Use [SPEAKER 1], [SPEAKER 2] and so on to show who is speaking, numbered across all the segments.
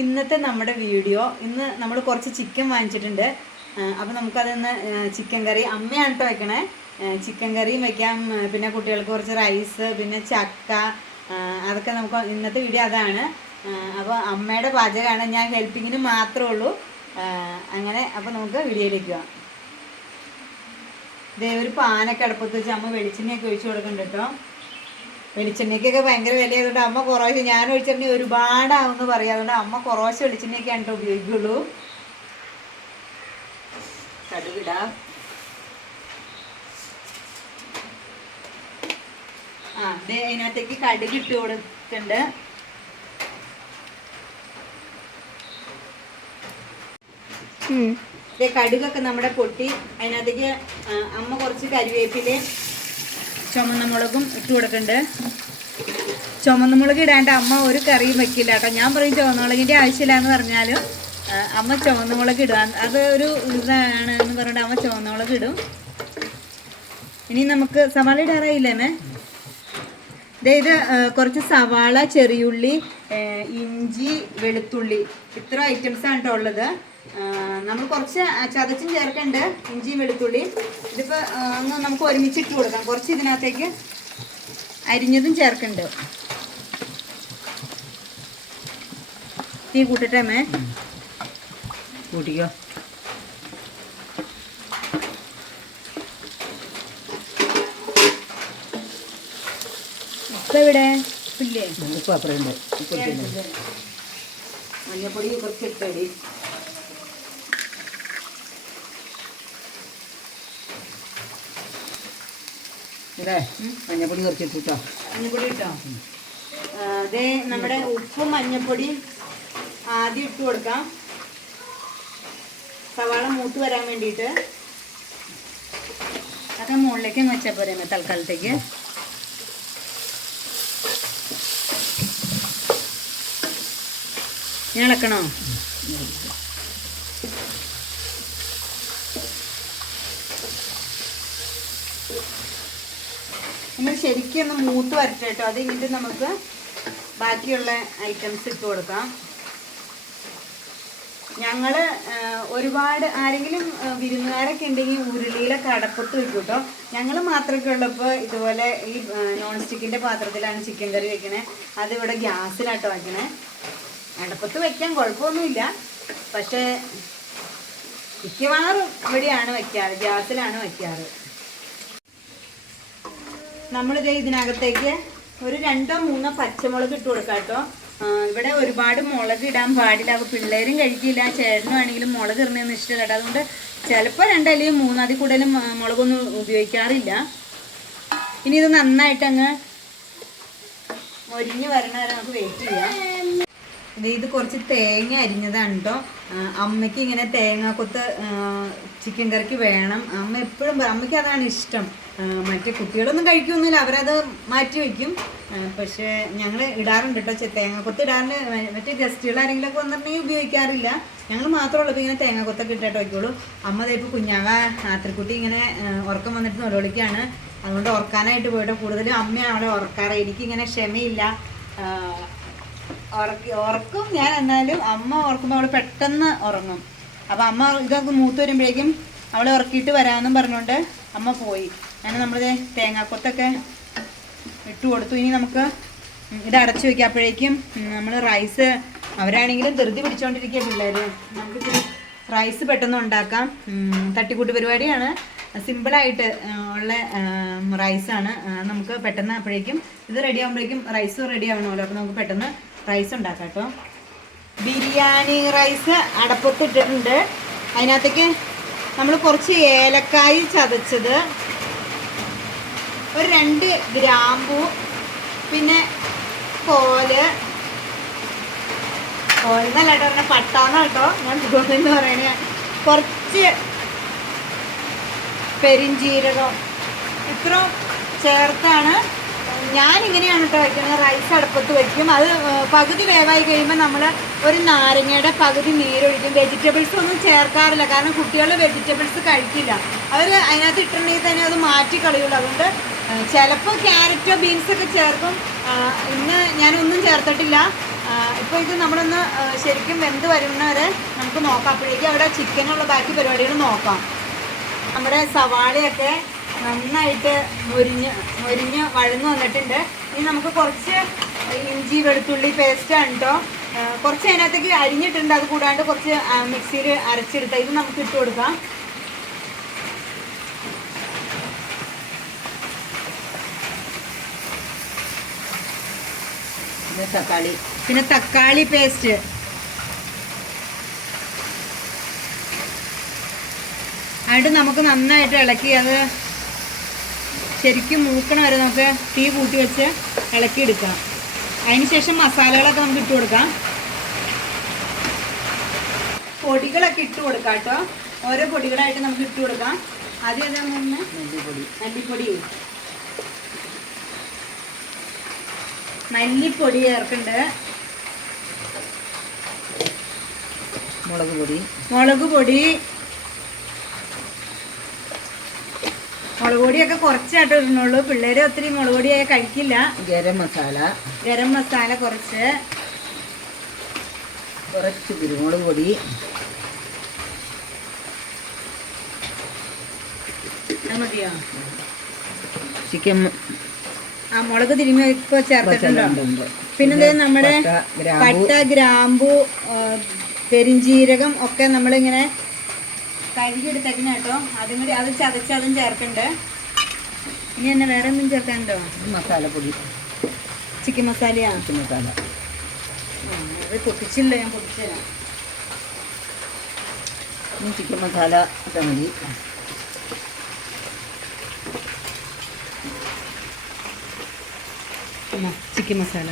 [SPEAKER 1] ഇന്നത്തെ നമ്മുടെ വീഡിയോ ഇന്ന് നമ്മൾ കുറച്ച് ചിക്കൻ വാങ്ങിച്ചിട്ടുണ്ട്. അപ്പോൾ നമുക്കതൊന്ന് ചിക്കൻ കറി. അമ്മയാണ് കേട്ടോ വെക്കണേ. ചിക്കൻ കറിയും വെക്കാം. പിന്നെ കുട്ടികൾക്ക് കുറച്ച് റൈസ് പിന്നെ ചക്ക അതൊക്കെ നമുക്ക് ഇന്നത്തെ വീഡിയോ അതാണ്. അപ്പോൾ അമ്മയുടെ പാചകമാണ്. ഞാൻ ഹെൽപ്പിങ്ങിന് മാത്രമേ ഉള്ളൂ. അങ്ങനെ അപ്പോൾ നമുക്ക് വീഡിയോയിലേക്ക് പോകാം ഇതേ ഒരു പാനൊക്കെ അടുപ്പത്ത് വെച്ച് അമ്മ വെളിച്ചെണ്ണയൊക്കെ ഒഴിച്ചു കൊടുക്കുന്നുണ്ട് കേട്ടോ വെളിച്ചെണ്ണയ്ക്കൊക്കെ ഭയങ്കര വിലയായതുകൊണ്ട് അമ്മ കുറേശ്ശെ ഞാൻ ഒഴിച്ചെണ്ണ ഒരുപാടാവുമെന്ന് പറയാം. അതുകൊണ്ട് അമ്മ കുറേശ്ശെ വെളിച്ചെണ്ണയൊക്കെയാണ് കേട്ടോ ഉപയോഗിക്കുള്ളൂ. കടുകിടാം. ആ ദേ അതിനകത്തേക്ക് കടുക് ഇട്ട് കൊടുത്തിട്ടുണ്ട്. കടുകൊക്കെ നമ്മുടെ പൊട്ടി. അതിനകത്തേക്ക് അമ്മ കുറച്ച് കരിവേപ്പിലയും ചുമന്ന മുളകും ഇട്ട് കൊടുക്കുന്നുണ്ട് ചുമന്ന മുളക് ഇടാണ്ട് അമ്മ ഒരു കറിയും വെക്കില്ല കേട്ടോ. ഞാൻ പറയും ചുവന്ന മുളകിന്റെ ആവശ്യമില്ല എന്ന് പറഞ്ഞാലും അമ്മ ചുവന്ന മുളക് ഇടുക. അത് ഒരു ഇതാണ് എന്ന് പറഞ്ഞിട്ട് അമ്മ ചുവന്ന മുളക് ഇടും. ഇനി നമുക്ക് സവാള ഇടാറായില്ലേ ദേ ഇത് കുറച്ച് സവാള ചെറിയുള്ളി ഇഞ്ചി വെളുത്തുള്ളി. ഇത്ര ആണ് കേട്ടോ ഉള്ളത്. നമ്മൾ കുറച്ച് ചതച്ചും ചേർക്കേണ്ട ഇഞ്ചി വെളുത്തുള്ളി. ഇതിപ്പോൾ ഒന്ന് നമുക്ക് ഒരുമിച്ച് ഇട്ട് കൊടുക്കാം. കുറച്ച് ഇതിനകത്തേക്ക് അരിഞ്ഞതും ചേർക്കണ്ട്. തീ കൂട്ടട്ടെ അമ്മേ
[SPEAKER 2] കൂട്ടിക്കോ.
[SPEAKER 1] ഇവിടെ മഞ്ഞപ്പൊടി കുറച്ച് ഇട്ടടി
[SPEAKER 2] ഇതേ മഞ്ഞപ്പൊടി കുറച്ചിട്ടോ
[SPEAKER 1] മഞ്ഞപ്പൊടി ഇട്ടോ? അതെ നമ്മുടെ ഉപ്പും മഞ്ഞപ്പൊടിയും ആദ്യം ഇട്ട് കൊടുക്കാം. സവാള മൂത്ത് വരാൻ വേണ്ടിയിട്ട്. അതൊക്കെ മുകളിലേക്ക് അങ്ങ് വെച്ചാൽ പോരെ തൽക്കാലത്തേക്ക്. ഞാൻ ഇളക്കണോ? നമ്മൾ ശരിക്കും ഒന്ന് മൂത്ത് വരട്ടെ കേട്ടോ. അത് കഴിഞ്ഞിട്ട് നമുക്ക് ബാക്കിയുള്ള ഐറ്റംസ് ഇട്ട് കൊടുക്കാം. ഞങ്ങൾ ഒരുപാട് ആരെങ്കിലും വിരുന്നുകാരൊക്കെ ഉണ്ടെങ്കിൽ ഉരുളിയിലൊക്കെ അടപ്പത്ത് വെക്കും കേട്ടോ ഞങ്ങൾ മാത്രമൊക്കെ ഉള്ളപ്പോൾ ഇതുപോലെ ഈ നോൺ സ്റ്റിക്കിന്റെ പാത്രത്തിലാണ് ചിക്കൻ കറി വെക്കണേ. അതിവിടെ ഗ്യാസിലാട്ടോ വയ്ക്കണേ അടപ്പത്ത് വെക്കാൻ കുഴപ്പമൊന്നുമില്ല പക്ഷേ മിക്കവാറും ഇവിടെയാണ് വയ്ക്കാറ് ഗ്യാസിലാണ് വയ്ക്കാറ് നമ്മളിത് ഇതിനകത്തേക്ക് ഒരു രണ്ടോ മൂന്നോ പച്ചമുളക് ഇട്ട് കൊടുക്കാം കേട്ടോ ഇവിടെ ഒരുപാട് മുളക് ഇടാൻ പാടില്ല. അപ്പോൾ പിള്ളേരും കഴിക്കില്ല. ചേട്ടനും ആണെങ്കിലും മുളക് ഇടുന്നതൊന്നും ഇഷ്ടമല്ല കേട്ടോ. അതുകൊണ്ട് ചിലപ്പോൾ രണ്ടല്ലെങ്കിൽ മൂന്നാതി കൂടുതലും മുളകൊന്നും ഉപയോഗിക്കാറില്ല. ഇനി ഇത് നന്നായിട്ട് അങ്ങ് മൊരിഞ്ഞ് വരണ വരെ നമുക്ക് വെയിറ്റ് ചെയ്യാം. ഇത് കുറച്ച് തേങ്ങ അരിഞ്ഞതാണ് കേട്ടോ. അമ്മയ്ക്ക് ഇങ്ങനെ തേങ്ങ കൊത്ത് ചിക്കൻ കറിക്ക് വേണം. അമ്മ എപ്പോഴും അമ്മയ്ക്ക് അതാണ് ഇഷ്ടം. മറ്റേ കുട്ടികളൊന്നും കഴിക്കുമൊന്നുമില്ല അവരത് മാറ്റി വയ്ക്കും പക്ഷേ ഞങ്ങൾ ഇടാറുണ്ട് കേട്ടോ ചെ- തേങ്ങ കൊത്ത് ഇടാറുണ്ട് മ- മറ്റേ ഗസ്റ്റുകൾ ആരെങ്കിലും ഒക്കെ വന്നിട്ടുണ്ടെങ്കിൽ ഉപയോഗിക്കാറില്ല. ഞങ്ങൾ മാത്രമുള്ളപ്പോൾ ഇങ്ങനെ തേങ്ങ കൊത്തൊക്കെ ഇട്ടിട്ട് വയ്ക്കുള്ളൂ അമ്മ ദേ കുഞ്ഞാവ ആത്രിക്കുട്ടി ഇങ്ങനെ ഉറക്കം വന്നിട്ട് നിലവിളിക്കാണ് അതുകൊണ്ട് ഉറക്കാനായിട്ട് പോയിട്ട് കൂടുതലും അമ്മയാണ് അവളെ ഉറക്കാറ്. എനിക്കിങ്ങനെ ക്ഷമയില്ല. ഉറക്കി ഉറക്കും ഞാൻ എന്നാലും അമ്മ ഉറക്കുമ്പോൾ അവൾ പെട്ടെന്ന് ഉറങ്ങും. അപ്പോൾ അമ്മ ഇതൊക്കെ മൂത്ത് വരുമ്പോഴേക്കും അവളെ ഉറക്കിയിട്ട് വരാമെന്നും പറഞ്ഞുകൊണ്ട് അമ്മ പോയി. അങ്ങനെ നമ്മൾ തേങ്ങാക്കൊത്തൊക്കെ ഇട്ട് കൊടുത്തു. ഇനി നമുക്ക് ഇത് അടച്ചു വയ്ക്കുക അപ്പോഴേക്കും നമ്മൾ റൈസ് അവരാണെങ്കിലും ധൃതി പിടിച്ചോണ്ടിരിക്കുക പിള്ളേർ നമുക്ക് റൈസ് പെട്ടെന്ന് ഉണ്ടാക്കാം. തട്ടിക്കൂട്ട് പരിപാടിയാണ്. സിമ്പിളായിട്ട് ഉള്ള റൈസാണ് നമുക്ക് പെട്ടെന്ന് അപ്പോഴേക്കും ഇത് റെഡി ആകുമ്പോഴേക്കും റൈസ് റെഡി ആവണമല്ലോ. അപ്പോൾ നമുക്ക് പെട്ടെന്ന് റൈസ് ഉണ്ടാക്കാം കേട്ടോ. ബിരിയാണി റൈസ് അടപ്പത്തിട്ടിട്ടുണ്ട്. അതിനകത്തേക്ക് നമ്മൾ കുറച്ച് ഏലക്കായി ചതച്ചത് ഒരു രണ്ട് ഗ്രാമ്പു പിന്നെ കോൽ. കോലെന്നല്ല പറഞ്ഞ പട്ടാന്ന് കേട്ടോ. ഞാൻ കോലെന്ന് പറയണേ. കുറച്ച് പെരിഞ്ചീരകം. ഇത്ര ചേർത്താണ്. ഞാൻ ഇങ്ങനെയാണ് കേട്ടോ വയ്ക്കുന്നത്. റൈസ് അടുപ്പത്ത് വയ്ക്കും. അത് പകുതി വേവായി കഴിയുമ്പോൾ നമ്മൾ ഒരു നാരങ്ങയുടെ പകുതി നീരൊഴിക്കും. വെജിറ്റബിൾസ് ഒന്നും ചേർക്കാറില്ല. കാരണം കുട്ടികൾ വെജിറ്റബിൾസ് കഴിക്കില്ല. അവർ അതിനകത്ത് ഇട്ടിട്ടുണ്ടെങ്കിൽ തന്നെ അത് മാറ്റി കളയുള്ളൂ. അതുകൊണ്ട് ചിലപ്പോൾ ക്യാരറ്റോ ബീൻസൊക്കെ ചേർക്കും. ഇന്ന് ഞാനൊന്നും ചേർത്തിട്ടില്ല. ഇപ്പോൾ ഇത് നമ്മളൊന്ന് ശരിക്കും വെന്ത് വരുന്നവരെ നമുക്ക് നോക്കാം. അപ്പോഴേക്കും അവിടെ ചിക്കനുള്ള ബാക്കി പരിപാടികൾ നോക്കാം. നമ്മുടെ സവാളയൊക്കെ നന്നായിട്ട് മൊരിഞ്ഞ് മൊരിഞ്ഞ് വഴന്ന് വന്നിട്ടുണ്ട്. ഇനി നമുക്ക് കുറച്ച് ഇഞ്ചി വെളുത്തുള്ളി പേസ്റ്റ് ആണ് കേട്ടോ കുറച്ച് അതിനകത്തേക്ക് അരിഞ്ഞിട്ടുണ്ട്. അത് കൂടാണ്ട് കുറച്ച് മിക്സിയിൽ അരച്ചെടുത്ത ഇത് നമുക്ക് ഇട്ട് കൊടുക്കാം.
[SPEAKER 2] തക്കാളി.
[SPEAKER 1] പിന്നെ തക്കാളി പേസ്റ്റ് ആയിട്ട് നമുക്ക് നന്നായിട്ട് ഇളക്കി അത് ശരിക്കും മൂക്കണ വരെ നമുക്ക് തീ കൂട്ടി വെച്ച് ഇളക്കി എടുക്കാം അതിനുശേഷം മസാലകളൊക്കെ നമുക്ക് ഇട്ട് കൊടുക്കാം. പൊടികളൊക്കെ ഇട്ട് കൊടുക്കാം കേട്ടോ. ഓരോ പൊടികളായിട്ട് നമുക്ക് ഇട്ട് കൊടുക്കാം. ആദ്യം തന്നെ
[SPEAKER 2] മല്ലിപ്പൊടി.
[SPEAKER 1] മല്ലിപ്പൊടി. മല്ലിപ്പൊടി ചേർക്കുന്നുണ്ട്
[SPEAKER 2] മുളക് പൊടി
[SPEAKER 1] മുളക് പൊടി മുളക് പൊടിയൊക്കെ കുറച്ചായിട്ട് ഇടുന്നുള്ളൂ പിള്ളേരെ ഒത്തിരി മുളക് പൊടിയായി കഴിക്കില്ല.
[SPEAKER 2] ഗരം മസാല.
[SPEAKER 1] ഗരം മസാല കുറച്ച്.
[SPEAKER 2] കുറച്ച് കുരുമുളക് പൊടി
[SPEAKER 1] മതിയോ?
[SPEAKER 2] ചിക്കൻ
[SPEAKER 1] ആ മുളക് തിരുമ്മി ഇപ്പൊ ചേർത്തിട്ടുണ്ട്? പിന്നെ നമ്മുടെ
[SPEAKER 2] പട്ട, ഗ്രാമ്പൂ.
[SPEAKER 1] പെരിഞ്ചീരകം ഒക്കെ നമ്മളിങ്ങനെ കഴുകിയെടുത്തേക്കുന്ന കേട്ടോ. അതും കൂടി അത് ചതച്ച് അതും ചേർക്കുന്നുണ്ട് ഇനി എന്നെ വേറെ എന്തും ചേർക്കാനുണ്ടോ?
[SPEAKER 2] മസാലപ്പൊടി.
[SPEAKER 1] ചിക്കൻ മസാലയാ?
[SPEAKER 2] ചിക്കൻ മസാല.
[SPEAKER 1] അത് പൊട്ടിച്ചില്ല ഞാൻ പൊട്ടിച്ചുതരാം
[SPEAKER 2] ഇനി ചിക്കൻ മസാല ഇട്ടാൽ മതി
[SPEAKER 1] എന്നാ, ചിക്കൻ മസാല.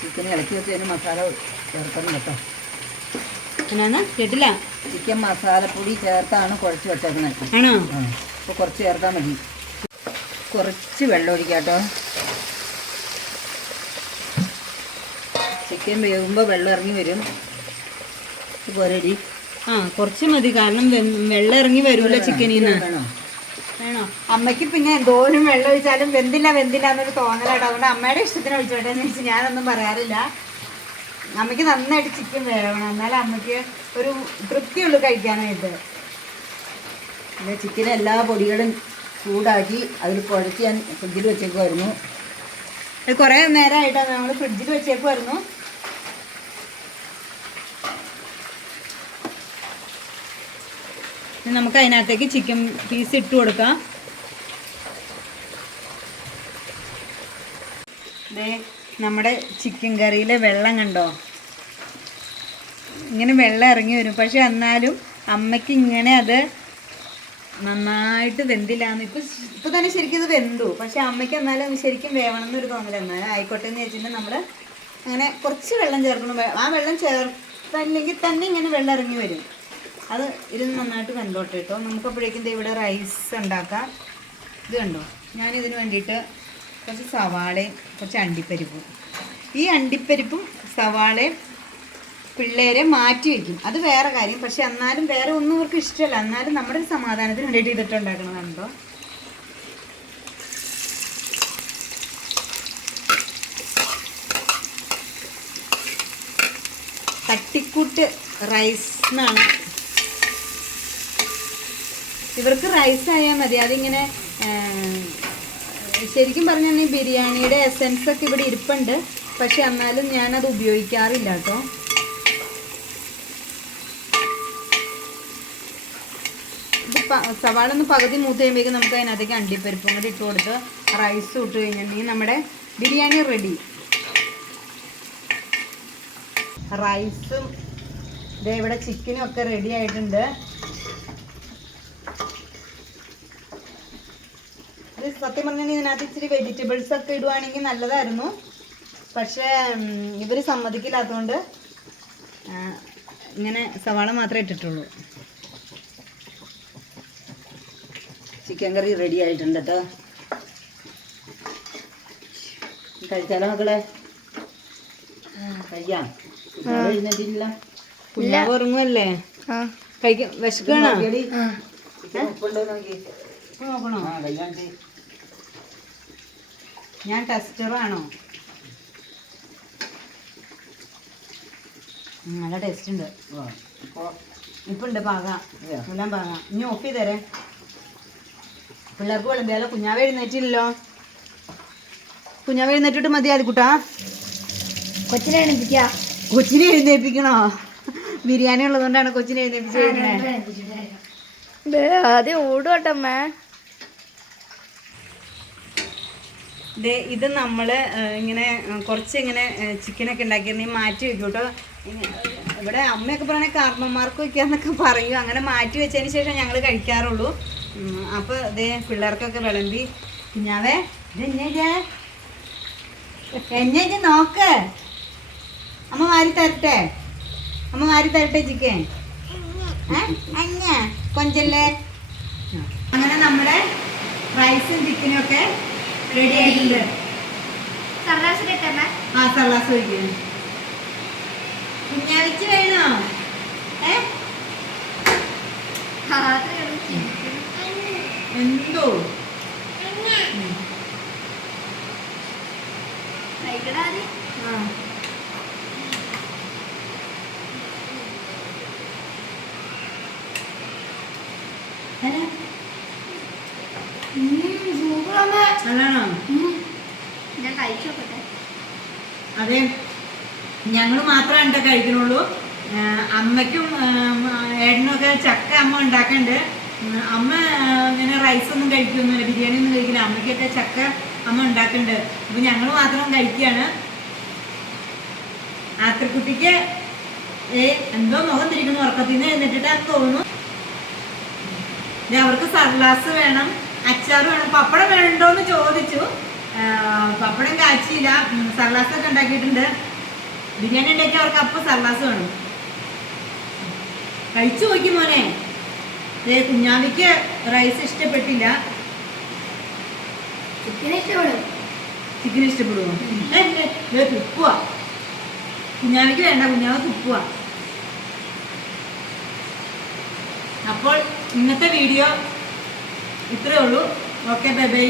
[SPEAKER 2] ചിക്കൻ ഇളക്കി വെച്ചതിന് മസാല ചേർക്കണം കേട്ടോ.
[SPEAKER 1] എന്നാന്ന് കേട്ടില്ല.
[SPEAKER 2] ചിക്കൻ മസാലപ്പൊടി ചേർത്താണ് കുഴച്ച് വെച്ചേക്കുന്നത്.
[SPEAKER 1] ആണോ?
[SPEAKER 2] അപ്പോൾ കുറച്ച് ചേർത്താൽ മതി. കുറച്ച് വെള്ളം ഒഴിക്കാം കേട്ടോ. ചിക്കൻ വേകുമ്പോൾ വെള്ളം ഇറങ്ങി വരും. പോരടി
[SPEAKER 1] ആ കുറച്ച് മതി. കാരണം വെള്ളം ഇറങ്ങി വരൂല ചിക്കനിൽ നിന്ന്
[SPEAKER 2] വേണോ.
[SPEAKER 1] വേണോ? അമ്മയ്ക്ക് പിന്നെ എന്തോരം വെള്ളം ഒഴിച്ചാലും വെന്തില്ല വെന്തില്ല എന്നൊരു തോന്നലാണ് അതുകൊണ്ട് അമ്മയുടെ ഇഷ്ടത്തിന് ഒഴിച്ചോട്ടെ എന്ന് വെച്ച് ഞാനൊന്നും പറയാറില്ല. അമ്മയ്ക്ക് നന്നായിട്ട് ചിക്കൻ വേവണം. എന്നാലും അമ്മയ്ക്ക് ഒരു തൃപ്തിയുള്ളൂ കഴിക്കാനായിട്ട്.
[SPEAKER 2] പിന്നെ ചിക്കൻ എല്ലാ പൊടികളും ചൂടാക്കി അതിൽ കുഴച്ച് ഞാൻ ഫ്രിഡ്ജിൽ വെച്ചേക്കുമായിരുന്നു
[SPEAKER 1] അത് കുറേ നേരമായിട്ടാണ്. നമ്മൾ ഫ്രിഡ്ജിൽ വെച്ചേക്കുമായിരുന്നു നമുക്ക് അതിനകത്തേക്ക് ചിക്കൻ പീസ് ഇട്ട് കൊടുക്കാം. നമ്മുടെ ചിക്കൻ കറിയിലെ വെള്ളം കണ്ടോ? ഇങ്ങനെ വെള്ളം ഇറങ്ങി വരും. പക്ഷെ എന്നാലും അമ്മയ്ക്ക് ഇങ്ങനെ അത് നന്നായിട്ട് വെന്തില്ലാന്ന്. ഇപ്പൊ ഇപ്പൊ തന്നെ ശരിക്കും ഇത് വെന്തു. പക്ഷെ അമ്മയ്ക്ക് എന്നാലും ശരിക്കും വേവണം എന്നൊരു തോന്നൽ എന്നാലും ആയിക്കോട്ടെ എന്ന് വെച്ചിട്ടുണ്ടെങ്കിൽ നമ്മൾ അങ്ങനെ കുറച്ച് വെള്ളം ചേർക്കണം. ആ വെള്ളം ചേർത്തല്ലെങ്കിൽ തന്നെ ഇങ്ങനെ വെള്ളം ഇറങ്ങി വരും. അത് ഇരുന്ന് നന്നായിട്ട് വെന്തോട്ടെ കേട്ടോ. നമുക്കപ്പോഴേക്കും ഇവിടെ റൈസ് ഉണ്ടാക്കാം. ഇത് കണ്ടോ? ഞാനിതിന് വേണ്ടിയിട്ട് കുറച്ച് സവാളയും കുറച്ച് അണ്ടിപ്പരിപ്പും. ഈ അണ്ടിപ്പരിപ്പും സവാളയും പിള്ളേരെ മാറ്റി വയ്ക്കും അത് വേറെ കാര്യം. പക്ഷെ എന്നാലും വേറെ ഒന്നും അവർക്ക് ഇഷ്ടമല്ല. എന്നാലും നമ്മുടെ സമാധാനത്തിന് വേണ്ടിയിട്ട് ഇതിട്ട് ഉണ്ടാക്കണതാണല്ലോ തട്ടിക്കൂട്ട് റൈസ് എന്നാണ് ഇവർക്ക് റൈസ് ആയാൽ മതി. അതിങ്ങനെ ശരിക്കും പറഞ്ഞാൽ ഈ ബിരിയാണിയുടെ എസൻസ് ഒക്കെ ഇവിടെ ഇരിപ്പുണ്ട്. പക്ഷെ എന്നാലും ഞാനത് ഉപയോഗിക്കാറില്ല കേട്ടോ. സവാളൊന്ന് പകുതി മൂത്ത് കഴിയുമ്പോഴേക്കും നമുക്ക് അതിനകത്തേക്ക് അണ്ടിപ്പരിപ്പും കൂടി ഇട്ട് കൊടുത്ത് റൈസ് ഇട്ട് കഴിഞ്ഞിട്ടുണ്ടെങ്കിൽ നമ്മുടെ ബിരിയാണി റെഡി റൈസും ഇതേ ഇവിടെ ചിക്കനും ഒക്കെ റെഡി ആയിട്ടുണ്ട്. സത്യം പറഞ്ഞാൽ ഇതിനകത്ത് ഇച്ചിരി വെജിറ്റബിൾസ് ഒക്കെ ഇടുവാണെങ്കിൽ നല്ലതായിരുന്നു. പക്ഷേ ഇവർ ഇവർ സമ്മതിക്കില്ലാത്തതുകൊണ്ട് ഇങ്ങനെ സവാള മാത്രമേ ഇട്ടിട്ടുള്ളൂ.
[SPEAKER 2] ചിക്കൻ കറി റെഡി ആയിട്ടുണ്ട് കേട്ടോ കഴിച്ചാലോ മക്കളെ? കഴിക്കാം എഴുന്നേറ്റില്ല
[SPEAKER 1] കുഞ്ഞാവ് ഉറങ്ങുമല്ലേ കഴിക്കാം വിശക്കണോ? നോക്കണോ? ഞാൻ ടെസ്റ്ററാണോ? നല്ല ടേസ്റ്റ് ഉണ്ട്. ഇപ്പൊ ഉണ്ട് പാകാം. എല്ലാം പാകാം. ഇനി ഓഫ് ചെയ്തേരെ. പിള്ളേർക്ക് വിളമ്പിയാലോ കുഞ്ഞാവ് എഴുന്നേറ്റില്ലല്ലോ. കുഞ്ഞാവ് എഴുന്നേറ്റിട്ട് മതി ആദ്യക്കുട്ടാ
[SPEAKER 3] കൊച്ചിനെ എഴുന്നേപ്പിക്ക
[SPEAKER 1] കൊച്ചിനെ എഴുന്നേപ്പിക്കണോ ബിരിയാണി ഉള്ളതുകൊണ്ടാണ് കൊച്ചിനെ എഴുന്നേപ്പിച്ചത്
[SPEAKER 3] ആദ്യം ഓടുവട്ടമ്മ
[SPEAKER 1] ദേ ഇത് നമ്മൾ ഇങ്ങനെ കുറച്ച് ഇങ്ങനെ ചിക്കനൊക്കെ ഉണ്ടാക്കിയിരുന്നെങ്കിൽ മാറ്റി വെക്കും കേട്ടോ ഇവിടെ അമ്മയൊക്കെ പറയണേ കാർമ്മന്മാർക്ക് വയ്ക്കാന്നൊക്കെ പറയും. അങ്ങനെ മാറ്റി വെച്ചതിന് ശേഷം ഞങ്ങൾ കഴിക്കാറുള്ളൂ. അപ്പോൾ ഇതേ പിള്ളേർക്കൊക്കെ വിളമ്പി. കുഞ്ഞാവേ എന്നെ ഇത്? നോക്ക്. അമ്മ വാരി തരട്ടെ. അമ്മ വാരി തരട്ടെ ചിക്കൻ. അഞ്ഞ കൊഞ്ചല്ലേ? അങ്ങനെ നമ്മുടെ റൈസും ചിക്കനും ഒക്കെ ആ സലാസ് ഒഴിക്കുന്നു കുഞ്ഞാവിച്ച് വേണോ? എന്തോ? ആ.
[SPEAKER 3] കഴിച്ചോക്കട്ടെ
[SPEAKER 1] അതെ. ഞങ്ങൾ മാത്രമാണ് കേട്ടോ കഴിക്കണുള്ളൂ. അമ്മയ്ക്കും ഏട്ടനും ഒക്കെ ചക്ക അമ്മ ഉണ്ടാക്കണ്ട്. അമ്മ ഇങ്ങനെ റൈസ് ഒന്നും കഴിക്കൊന്നുമില്ല. ബിരിയാണി ഒന്നും കഴിക്കില്ല. അമ്മയ്ക്കൊക്കെ ചക്ക അമ്മ ഉണ്ടാക്കുന്നുണ്ട് അപ്പൊ ഞങ്ങൾ മാത്രം കഴിക്കുകയാണ് ആത്രക്കുട്ടിക്ക് ഏ എന്തോ മുഖം തിരിക്കുന്നു. ഉറക്കത്തിൽ നിന്ന് തോന്നുന്നു. അവർക്ക് സർലാസ് വേണം. അച്ചാർ വേണം പപ്പടം വേണ്ടോന്ന് ചോദിച്ചു. പപ്പടം കാച്ചിയില്ല. സർലാസ് ഒക്കെ ഉണ്ടാക്കിയിട്ടുണ്ട്. ബിരിയാണി ഉണ്ടാക്കി അവർക്ക് അപ്പം സർലാസ് വേണം. കഴിച്ചു നോക്കി മോനെ. കുഞ്ഞാവിക്ക് റൈസ് ഇഷ്ടപ്പെട്ടില്ല.
[SPEAKER 3] ചിക്കൻ ഇഷ്ടപ്പെടും.
[SPEAKER 1] ചിക്കൻ ഇഷ്ടപ്പെടുമോ തുപ്പുക കുഞ്ഞാവിക്ക് വേണ്ട കുഞ്ഞാവ് ഉപ്പുവാ അപ്പോൾ ഇന്നത്തെ വീഡിയോ ഇത്രയേ ഉള്ളൂ. Okay bye bye